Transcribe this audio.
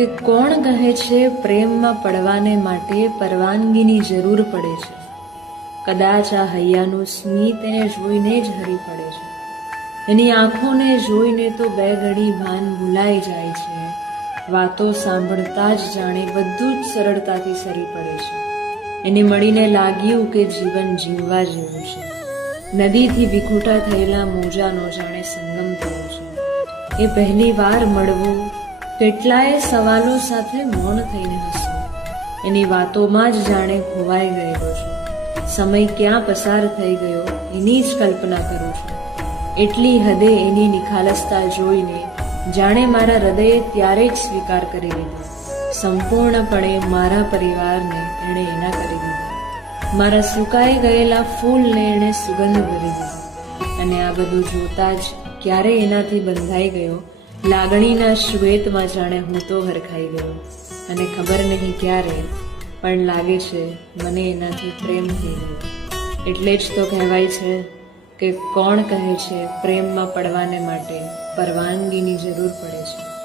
કે કોણ કહે છે પ્રેમમાં પડવાને માટે પરવાનગીની જરૂર પડે છે. કદાચ આ હૈયાનું સ્મિત એને જોઈને જ હરી પડે છે. એની આંખોને જોઈને તો બે ઘડી ભાન ભૂલાઈ જાય છે. વાતો સાંભળતા જ જાણે બધું જ સરળતાથી સરી પડે છે. એને મળીને લાગ્યું કે જીવન જીવવા જેવું છે. નદીથી વિખૂટા થયેલા મોજાનો જાણે સંગમ થયો છે. એ પહેલી વાર મળવું, કેટલાય સવાલો સાથે મૌન થઈને હસવું, એની વાતોમાં જ જાણે ખોવાઈ ગયેલો છે. સમય ક્યાં પસાર થઈ ગયો એની જ કલ્પના કરું છું. એટલી હદે એની નિખાલસતા જોઈને જાણે મારા હૃદયે ત્યારે જ સ્વીકાર કરી લીધો. સંપૂર્ણપણે મારા પરિવારને એણે એના કરી દીધા. મારા સુકાઈ ગયેલા ફૂલને એણે સુગંધ ભરી દીધી. અને આ બધું જોતા જ ક્યારે એનાથી બંધાઈ ગયો લાગણીના શ્વેતમાં જાણે હું તો હરખાઈ ગયો. અને ખબર નહીં ક્યારે પણ લાગે છે મને એનાથી પ્રેમ થઈ ગયો. એટલે જ તો કહેવાય છે કે કોણ કહે છે પ્રેમમાં પડવાને માટે પરવાનગીની જરૂર પડે છે.